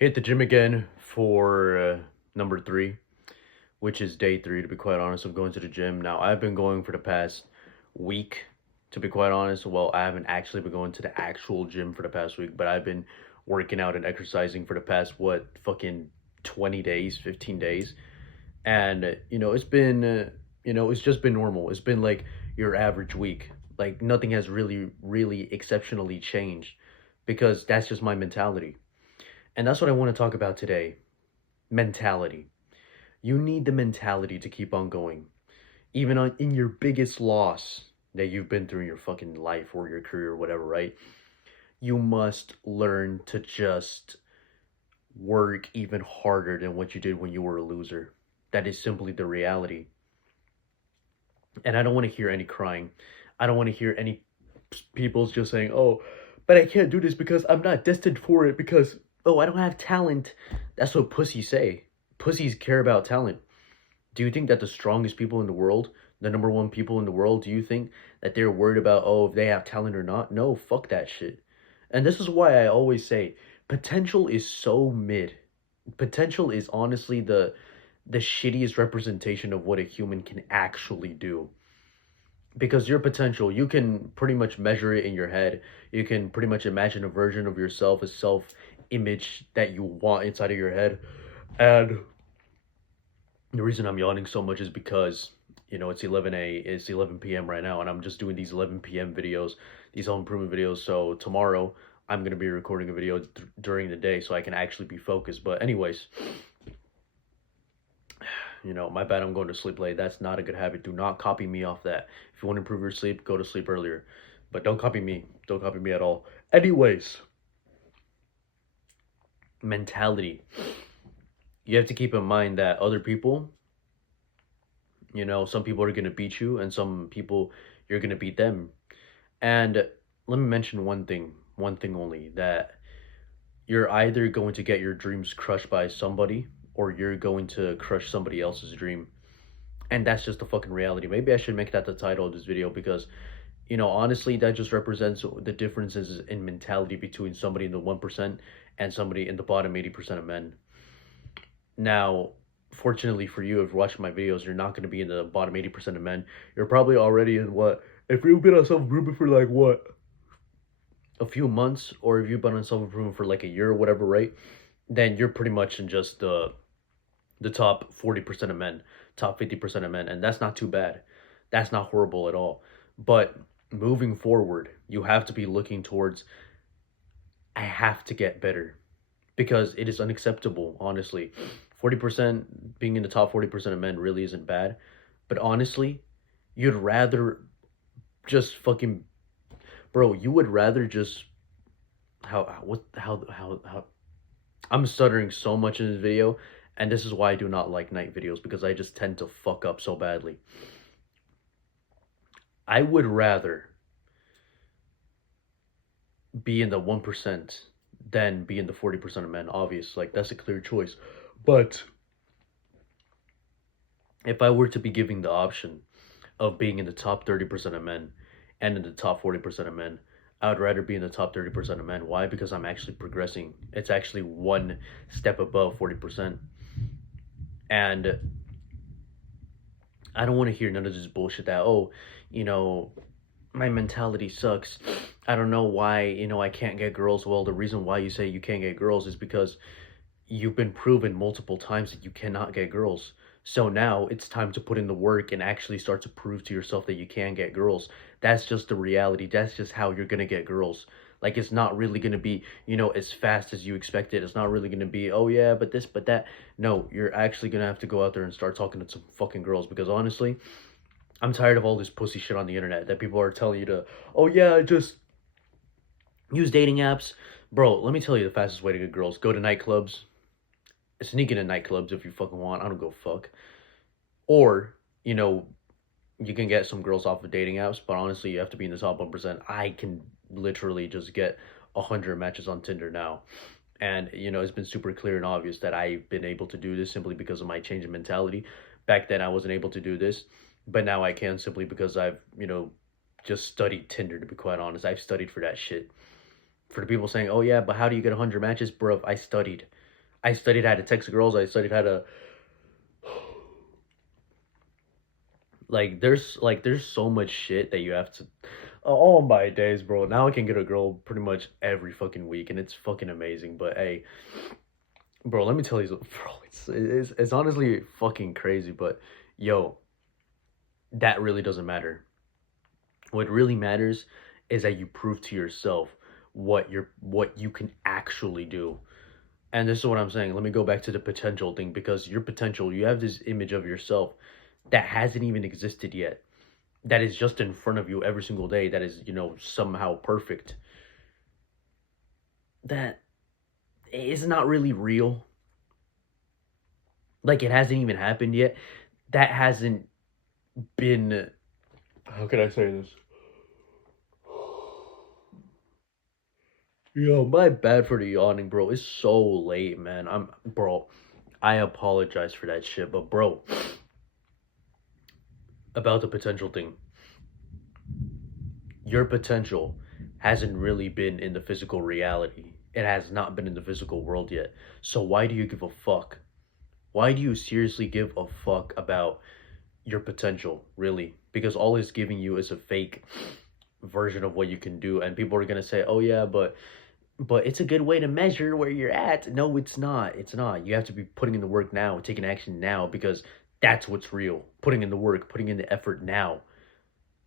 Hit the gym again for number 3, which is day 3, to be quite honest, of going to the gym. Now, I've been going for the past week, to be quite honest. Well, I haven't actually been going to the actual gym for the past week, but I've been working out and exercising for the past, what, fucking 20 days, 15 days. And, it's just been normal. It's been like your average week. Like, nothing has really, really exceptionally changed because that's just my mentality. And that's what I want to talk about today. Mentality. You need the mentality to keep on going. Even in your biggest loss that you've been through in your fucking life or your career or whatever, right? You must learn to just work even harder than what you did when you were a loser. That is simply the reality. And I don't want to hear any crying. I don't want to hear any people just saying, "Oh, but I can't do this because I'm not destined for it because I don't have talent." That's what pussies say. Pussies care about talent. Do you think that the strongest people in the world, the number one people in the world, do you think that they're worried about, if they have talent or not? No, fuck that shit. And this is why I always say potential is so mid. Potential is honestly the shittiest representation of what a human can actually do. Because your potential, you can pretty much measure it in your head. You can pretty much imagine a version of yourself, a self image that you want inside of your head. And the reason I'm yawning so much is because it's 11 p.m. right now, and I'm just doing these 11 p.m. videos, these home improvement videos. So tomorrow I'm gonna be recording a video during the day, so I can actually be focused. But anyways, my bad. I'm going to sleep late. That's not a good habit. Do not copy me off that. If you want to improve your sleep, go to sleep earlier, but don't copy me. Don't copy me at all. Anyways, mentality. You have to keep in mind that other people, some people are going to beat you and some people you're going to beat them. And let me mention one thing only, that you're either going to get your dreams crushed by somebody or you're going to crush somebody else's dream. And that's just the fucking reality. Maybe I should make that the title of this video because, honestly, that just represents the differences in mentality between somebody in the 1% and somebody in the bottom 80% of men. Now, fortunately for you, if you're watching my videos, you're not going to be in the bottom 80% of men. You're probably already in what? If you've been on self improvement for like what? A few months, or if you've been on self improvement for like a year or whatever, right? Then you're pretty much in just the top 40% of men, top 50% of men, and that's not too bad. That's not horrible at all. But moving forward, you have to be looking towards, I have to get better because it is unacceptable, honestly. 40%, being in the top 40% of men really isn't bad. But honestly, you'd rather just fucking, bro, you would rather just, how, I'm stuttering so much in this video, and this is why I do not like night videos, because I just tend to fuck up so badly. I would rather be in the 1% than be in the 40% of men, obvious. Like, that's a clear choice. But if I were to be giving the option of being in the top 30% of men and in the top 40% of men, I would rather be in the top 30% of men. Why? Because I'm actually progressing. It's actually one step above 40%. And I don't want to hear none of this bullshit that, you know, my mentality sucks. I don't know why, I can't get girls. Well, the reason why you say you can't get girls is because you've been proven multiple times that you cannot get girls. So now it's time to put in the work and actually start to prove to yourself that you can get girls. That's just the reality. That's just how you're going to get girls. Like, it's not really going to be, as fast as you expected. It's not really going to be, oh yeah, but this, but that. No, you're actually going to have to go out there and start talking to some fucking girls, because honestly, I'm tired of all this pussy shit on the internet that people are telling you to, oh yeah, just use dating apps. Bro, let me tell you the fastest way to get girls. Go to nightclubs. Sneak into nightclubs if you fucking want. I don't go fuck. Or, you can get some girls off of dating apps, but honestly, you have to be in the top 1%. I can literally just get 100 matches on Tinder now. And, it's been super clear and obvious that I've been able to do this simply because of my change in mentality. Back then, I wasn't able to do this, but now I can simply because I've, just studied Tinder, to be quite honest. I've studied for that shit. For the people saying, oh yeah, but how do you get 100 matches? Bro, I studied. I studied how to text girls. I studied how to there's so much shit that you have to all my days, bro. Now I can get a girl pretty much every fucking week and it's fucking amazing. But hey, bro, let me tell you something, bro. It's honestly fucking crazy, but yo, that really doesn't matter. What really matters is that you prove to yourself what you can actually do. And this is what I'm saying. Let me go back to the potential thing because your potential, you have this image of yourself that hasn't even existed yet. That is just in front of you every single day. That is, somehow perfect. That is not really real. Like it hasn't even happened yet. That hasn't been. How can I say this? Yo, my bad for the yawning, bro. It's so late, man. Bro. I apologize for that shit, but bro, about the potential thing, your potential hasn't really been in the physical reality. It has not been in the physical world yet. So why do you give a fuck? Why do you seriously give a fuck about your potential, really? Because all it's giving you is a fake version of what you can do, and people are gonna say, "Oh yeah, but it's a good way to measure where you're at." No, it's not. It's not. You have to be putting in the work now, taking action now, because that's what's real. Putting in the work, putting in the effort now.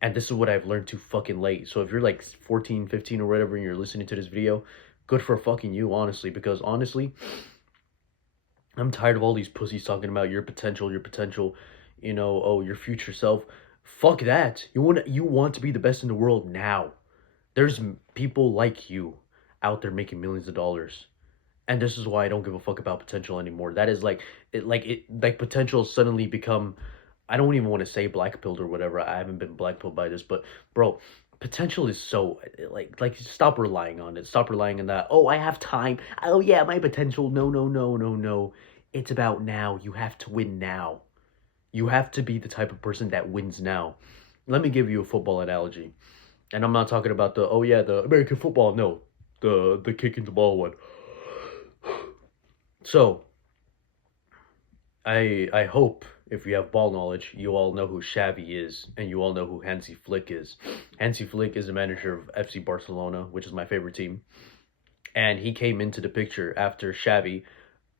And this is what I've learned too fucking late. So if you're like 14, 15 or whatever and you're listening to this video, good for fucking you, honestly. Because honestly, I'm tired of all these pussies talking about your potential, oh, your future self. Fuck that. You want to be the best in the world now. There's people like you out there making millions of dollars. And this is why I don't give a fuck about potential anymore. That is like potential suddenly become, I don't even want to say black pilled or whatever. I haven't been black pilled by this, but bro, potential is so like stop relying on it. Stop relying on that. Oh, I have time. Oh yeah, my potential. No, no, no, no, no. It's about now. You have to win now. You have to be the type of person that wins now. Let me give you a football analogy. And I'm not talking about the oh yeah, the American football. No. The kicking the ball one. So, I hope if you have ball knowledge, you all know who Xavi is, and you all know who Hansi Flick is. Hansi Flick is the manager of FC Barcelona, which is my favorite team, and he came into the picture after Xavi,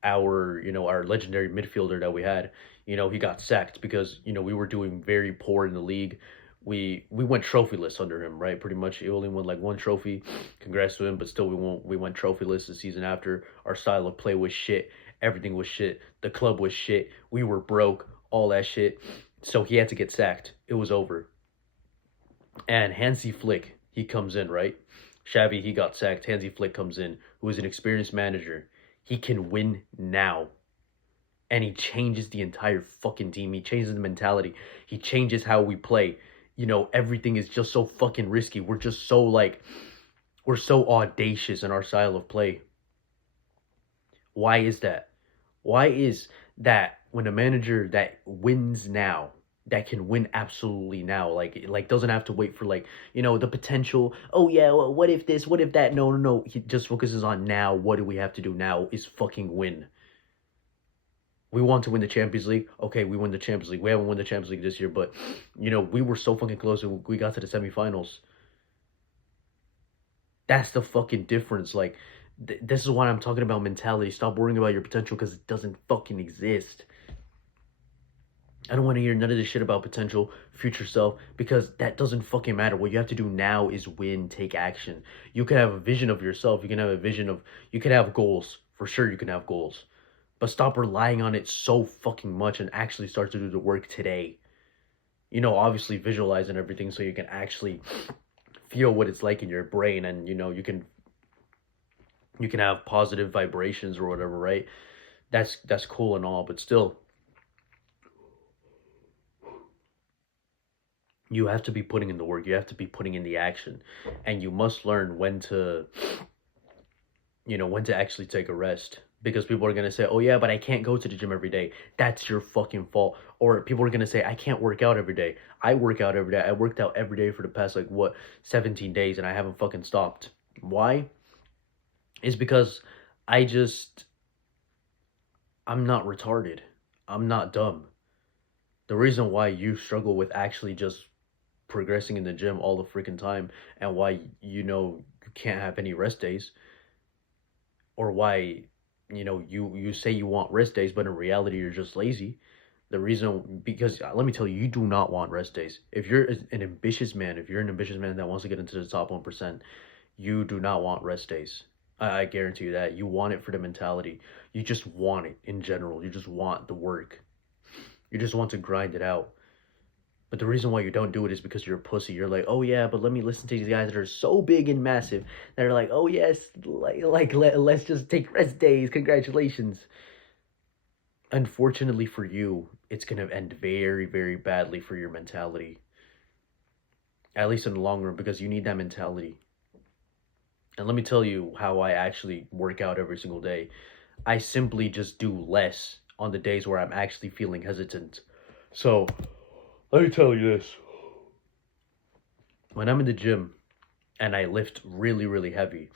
our legendary midfielder that we had. He got sacked because we were doing very poor in the league. We went trophyless under him, right? Pretty much, he only won like one trophy. Congrats to him, but still, we went trophyless the season after. Our style of play was shit. Everything was shit. The club was shit. We were broke. All that shit. So he had to get sacked. It was over. And Hansi Flick, he comes in, right? Xavi, he got sacked. Hansi Flick comes in, who is an experienced manager. He can win now. And he changes the entire fucking team. He changes the mentality. He changes how we play. Everything is just so fucking risky. We're just so we're so audacious in our style of play. Why is that? Why is that when a manager that wins now, that can win absolutely now, like doesn't have to wait for the potential. Oh yeah, well, what if this? What if that? No, no, no. He just focuses on now. What do we have to do now? Is fucking win. We want to win the Champions League. Okay, we win the Champions League. We haven't won the Champions League this year, but we were so fucking close. We got to the semifinals. That's the fucking difference. Like, this is why I'm talking about mentality. Stop worrying about your potential because it doesn't fucking exist. I don't want to hear none of this shit about potential, future self, because that doesn't fucking matter. What you have to do now is win, take action. You can have a vision of yourself. You can have goals. For sure, you can have goals. But stop relying on it so fucking much and actually start to do the work today. Obviously visualize and everything so you can actually feel what it's like in your brain, and you can have positive vibrations or whatever, right? That's cool and all, but still, you have to be putting in the work. You have to be putting in the action, and you must learn when to actually take a rest. Because people are gonna say, "Oh yeah, but I can't go to the gym every day." That's your fucking fault. Or people are gonna say, "I can't work out every day." I work out every day. I worked out every day for the past 17 days, and I haven't fucking stopped. Why? Is because I just I'm not retarded. I'm not dumb. The reason why you struggle with actually just progressing in the gym all the freaking time, and why you can't have any rest days, or why you say you want rest days but in reality you're just lazy. The reason, because let me tell you, you do not want rest days. If you're an ambitious man, if you're an ambitious man that wants to get into the top 1%, you do not want rest days. I guarantee you that. You want it for the mentality. You just want it in general. You just want the work. You just want to grind it out. But the reason why you don't do it is because you're a pussy. You're like, oh yeah, but let me listen to these guys that are so big and massive. That are like, oh yes, let's just take rest days. Congratulations. Unfortunately for you, it's gonna end very, very badly for your mentality. At least in the long run, because you need that mentality. And let me tell you how I actually work out every single day. I simply just do less on the days where I'm actually feeling hesitant. So, let me tell you this. When I'm in the gym and I lift really, really heavy,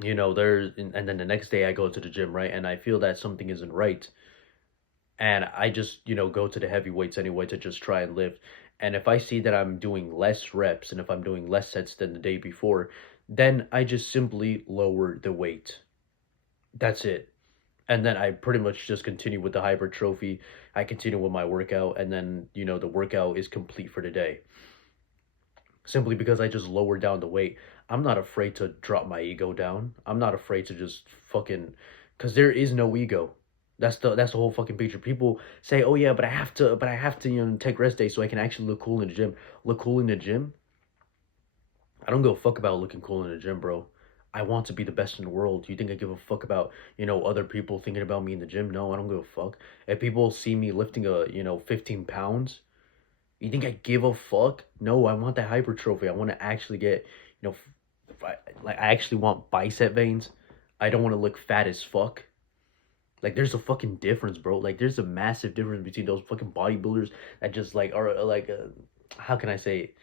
and then the next day I go to the gym, right? And I feel that something isn't right. And I just, go to the heavy weights anyway to just try and lift. And if I see that I'm doing less reps and if I'm doing less sets than the day before, then I just simply lower the weight. That's it. And then I pretty much just continue with the hypertrophy. I continue with my workout, and then, the workout is complete for the day. Simply because I just lowered down the weight. I'm not afraid to drop my ego down. I'm not afraid to just fucking, because there is no ego. That's the whole fucking picture. People say, "Oh yeah, but I have to, take rest days so I can actually look cool in the gym." Look cool in the gym? I don't give a fuck about looking cool in the gym, bro. I want to be the best in the world. Do you think I give a fuck about, other people thinking about me in the gym? No, I don't give a fuck. If people see me lifting 15 pounds, you think I give a fuck? No, I want that hypertrophy. I want to actually get, I actually want bicep veins. I don't want to look fat as fuck. Like, there's a fucking difference, bro. Like, there's a massive difference between those fucking bodybuilders that just like are like, how can I say it?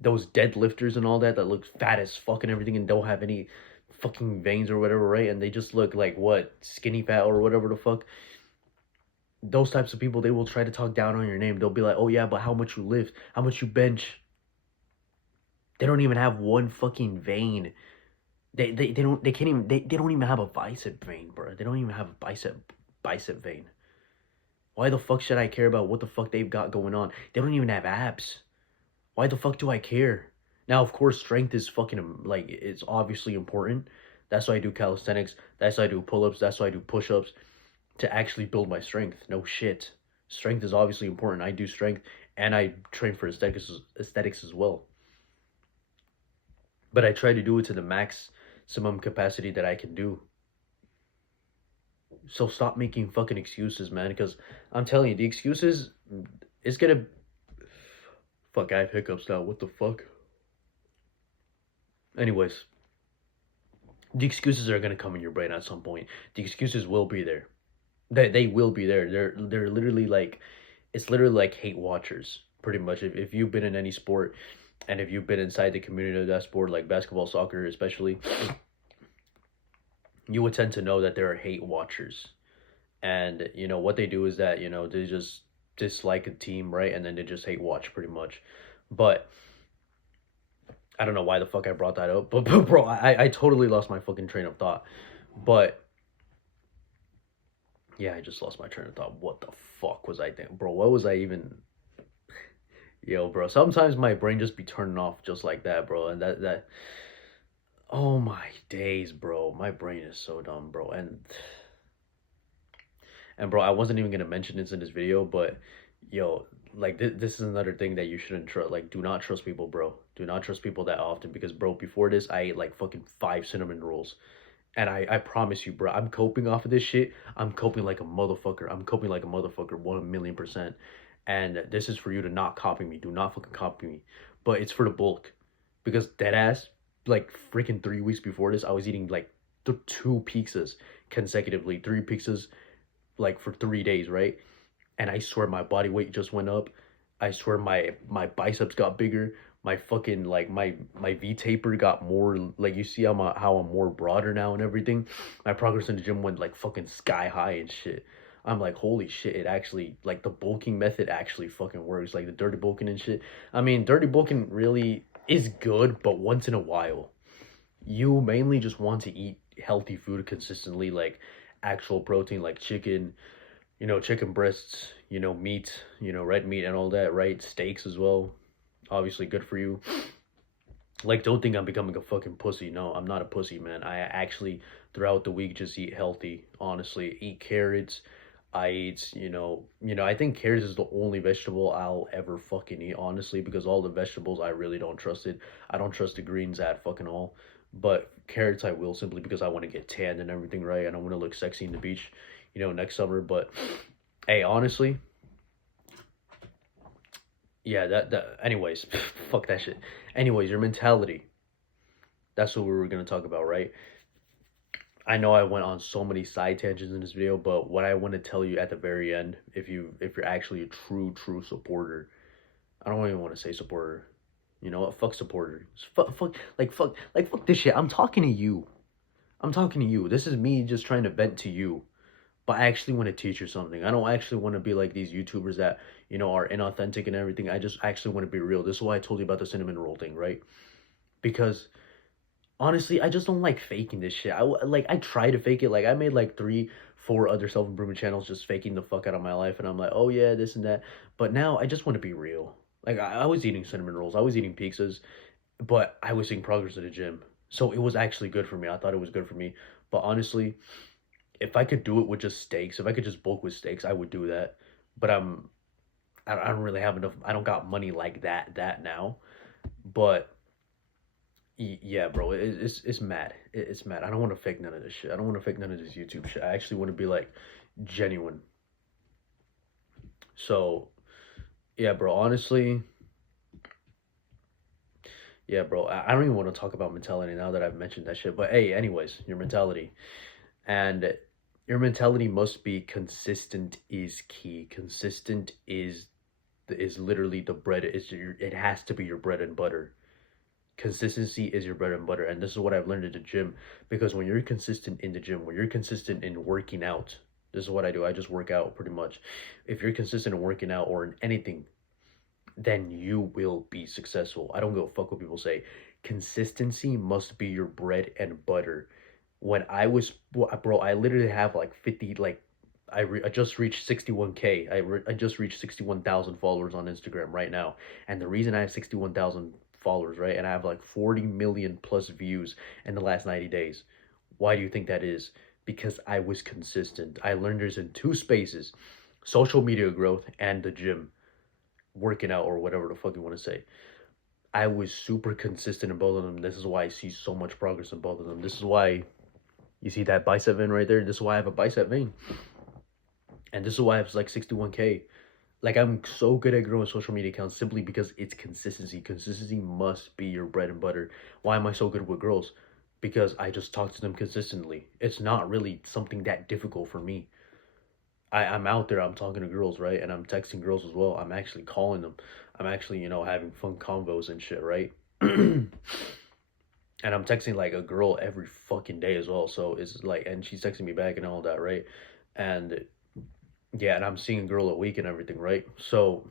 Those deadlifters and all that that look fat as fuck and everything and don't have any fucking veins or whatever, right? And they just look like what, skinny fat or whatever the fuck. Those types of people, they will try to talk down on your name. They'll be like, oh yeah, but how much you lift, how much you bench. They don't even have one fucking vein. They can't even they don't even have a bicep vein, bro. They don't even have a bicep vein. Why the fuck should I care about what the fuck they've got going on? They don't even have abs. Why the fuck do I care? Now, of course, strength is fucking, like, it's obviously important. That's why I do calisthenics. That's why I do pull-ups. That's why I do push-ups, to actually build my strength. No shit. Strength is obviously important. I do strength and I train for aesthetics as well. But I try to do it to the maximum capacity that I can do. So stop making fucking excuses, man, because I'm telling you, the excuses is gonna. Fuck, I have hiccups now. What the fuck? Anyways, the excuses are gonna come in your brain at some point. The excuses will be there. They will be there. They're literally like, it's literally like hate watchers, pretty much. If you've been in any sport, and if you've been inside the community of that sport, like basketball, soccer, especially, you would tend to know that there are hate watchers. And what they do is that they just dislike a team, right? And then they just hate watch, pretty much. But I don't know why the fuck I brought that up, but bro, I totally lost my fucking train of thought. But yeah, I just lost my train of thought. What the fuck was I thinking, bro? What was I even? Yo, bro, sometimes my brain just be turning off just like that, bro. And that oh my days, bro, my brain is so dumb, bro. And bro, I wasn't even gonna mention this in this video, but yo, like, this is another thing that you shouldn't trust. Like, do not trust people, bro. Do not trust people that often, because bro, before this, I ate like fucking 5 cinnamon rolls, and I promise you, bro, I'm coping off of this shit. I'm coping like a motherfucker. I'm coping like a motherfucker, 1,000,000%. And this is for you to not copy me. Do not fucking copy me. But it's for the bulk, because dead ass, like freaking 3 weeks before this, I was eating like two pizzas consecutively, three pizzas like for 3 days, right? And I swear my body weight just went up. I swear my biceps got bigger. my fucking like my V taper got more like, you see how I'm more broader now and everything. My progress in the gym went like fucking sky high and shit. I'm like, holy shit, it actually, like, the bulking method actually fucking works. Like the dirty bulking and shit. I mean, dirty bulking really is good, but once in a while. You mainly just want to eat healthy food consistently, like actual protein, like chicken, chicken breasts, meat, red meat and all that, right? Steaks as well. Obviously good for you. Like, don't think I'm becoming a fucking pussy. No, I'm not a pussy, man. I actually throughout the week just eat healthy. Honestly, eat carrots. I eat, I think carrots is the only vegetable I'll ever fucking eat, honestly, because all the vegetables I really don't trust it. I don't trust the greens at fucking all. But carrots I will, simply because I want to get tanned and everything, right? And I want to look sexy in the beach, next summer. But hey, honestly, yeah, that anyways, fuck that shit. Anyways, your mentality. That's what we were gonna talk about, right? I know I went on so many side tangents in this video, but what I want to tell you at the very end, if you're actually a true supporter, I don't even want to say supporter. You know what? Fuck supporter. Fuck this shit. I'm talking to you. I'm talking to you. This is me just trying to vent to you. But I actually want to teach you something. I don't actually want to be like these YouTubers that, are inauthentic and everything. I just actually want to be real. This is why I told you about the cinnamon roll thing, right? Because honestly, I just don't like faking this shit. I try to fake it. Like, I made like 3, 4 other self improvement channels just faking the fuck out of my life, and I'm like, oh yeah, this and that. But now I just want to be real. Like, I was eating cinnamon rolls, I was eating pizzas, but I was seeing progress at the gym, so it was actually good for me. I thought it was good for me. But honestly, if I could do it with just steaks, if I could just bulk with steaks, I would do that. But I don't really have enough. I don't got money like that now. But yeah, bro, it's mad. It's mad. I don't want to fake none of this shit. I don't want to fake none of this YouTube shit. I actually want to be like genuine. So yeah, bro. Honestly, yeah, bro. I don't even want to talk about mentality now that I've mentioned that shit. But hey, anyways, your mentality and your mentality must be consistent is key. Consistent is literally the bread. It has to be your bread and butter. Consistency is your bread and butter, and this is what I've learned at the gym. Because when you're consistent in the gym, when you're consistent in working out, this is what I do. I just work out pretty much. If you're consistent in working out or in anything, then you will be successful. I don't give a fuck what people say. Consistency must be your bread and butter. When I was, bro, I literally have like 50, like, I just reached 61K. I just reached 61,000 followers on Instagram right now. And the reason I have 61,000 followers, right, and I have like 40 million plus views in the last 90 days. Why do you think that is? Because I was consistent. I learned this in 2 spaces: social media growth and the gym, working out, or whatever the fuck you want to say. I was super consistent in both of them. This is why I see so much progress in both of them. This is why you see that bicep vein right there. This is why I have a bicep vein. And this is why I have like 61K. Like, I'm so good at growing social media accounts simply because it's consistency. Consistency must be your bread and butter. Why am I so good with girls? Because I just talk to them consistently. It's not really something that difficult for me. I'm out there, I'm talking to girls, right? And I'm texting girls as well. I'm actually calling them. I'm actually, having fun convos and shit, right? And I'm texting like a girl every fucking day as well. So it's like, and she's texting me back and all that, right? And yeah, and I'm seeing a girl a week and everything, right? So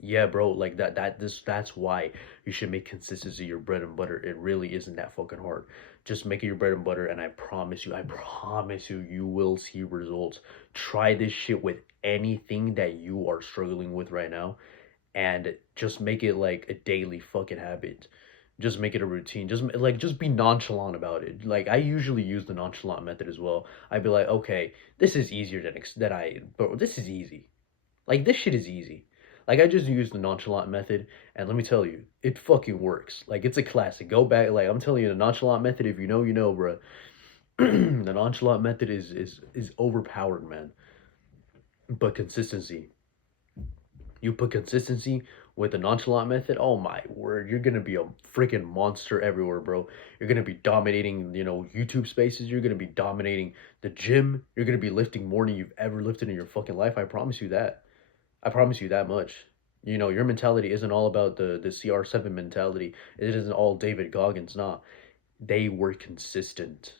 yeah, bro, like that's why you should make consistency your bread and butter. It really isn't that fucking hard. Just make it your bread and butter, and I promise you, you will see results. Try this shit with anything that you are struggling with right now, and just make it like a daily fucking habit. Just make it a routine. Just be nonchalant about it. Like, I usually use the nonchalant method as well. I'd be like, okay, this is easier but this is easy. Like, this shit is easy. Like, I just used the nonchalant method, and let me tell you, it fucking works. Like, it's a classic. Go back, like, I'm telling you, the nonchalant method, if you know, you know, bro. The nonchalant method is overpowered, man. But consistency. You put consistency with the nonchalant method, oh my word, you're gonna be a freaking monster everywhere, bro. You're gonna be dominating, YouTube spaces. You're gonna be dominating the gym. You're gonna be lifting more than you've ever lifted in your fucking life. I promise you that. I promise you that much. You know, your mentality isn't all about the CR7 mentality. It isn't all David Goggins. Nah, they were consistent.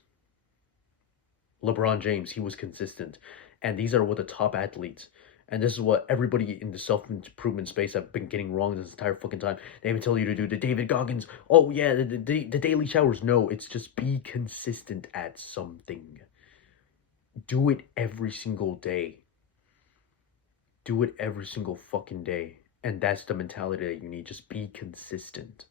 LeBron James, he was consistent. And these are what the top athletes. And this is what everybody in the self improvement space have been getting wrong this entire fucking time. They even tell you to do the David Goggins. Oh yeah, the daily showers. No, it's just be consistent at something. Do it every single day. Do it every single fucking day. And that's the mentality that you need. Just be consistent.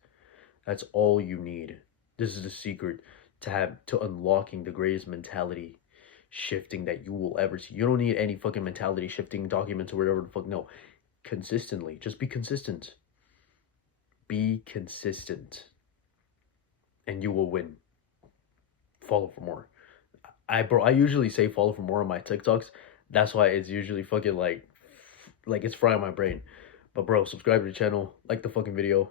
That's all you need. This is the secret to unlocking the greatest mentality shifting that you will ever see. You don't need any fucking mentality shifting documents or whatever the fuck. No. Consistently. Just be consistent. Be consistent. And you will win. Follow for more. I usually say follow for more on my TikToks. That's why it's usually fucking like it's frying my brain. But bro, subscribe to the channel, like the fucking video.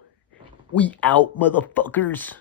We out, motherfuckers.